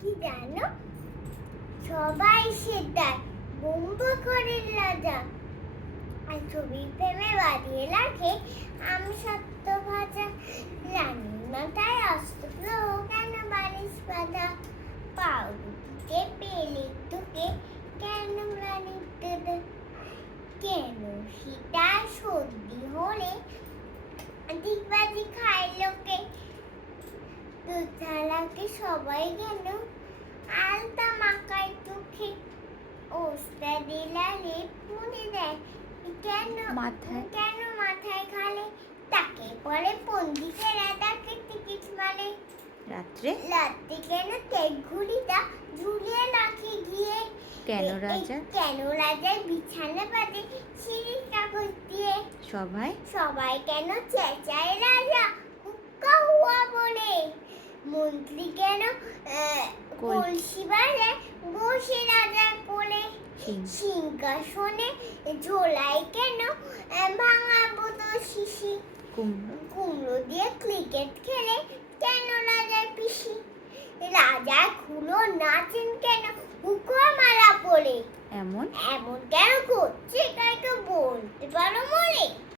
কি জানো, সবাই সেটাই বোম্বা করে রাজা আর ছবির প্রেমে বাঁধিয়ে রাখে আমি সত্য ভাজা। রানীর মাথায় অস্ত্র কেন বালিশ বাঁধা, পাউরুটিতে পেলে ঢুকে কেন রানীর দেবে, কেন সীতা সর্দি হলে দিগবাজি খায় লোকে, দুধালাকে সবাই কেন আলতা মাখায় চোখে, ওস্তা দিলালে পুনে দেয় কেন মাথায় খালে, তাকে পরে পন্ডিতেরা তাকে টিকিট মানে, রাত্রে কেন তেল ঘুড়িটা ঝুলিয়ে রাখে গিয়ে, কেন রাজার বিছানা পাতে সিঁড়ির কাগজ দিয়ে, সবাই কেন চেঁচায় রাজা হুক্কা হুয়া বলে, মন্ত্রী কেন কলসি বাজে বসে রাজার কোলে, সিংহাসনে ঝোলায় কেন ভাঙা বোতল শিশি, কুমড়ো দিয়ে ক্রিকেট খেলে কেন রাজার পিসি, রাজার খুলো নাচেন কেন হুকুয়া মারা পড়ে, এমন কেন করছে তাই তো বলতে পারো।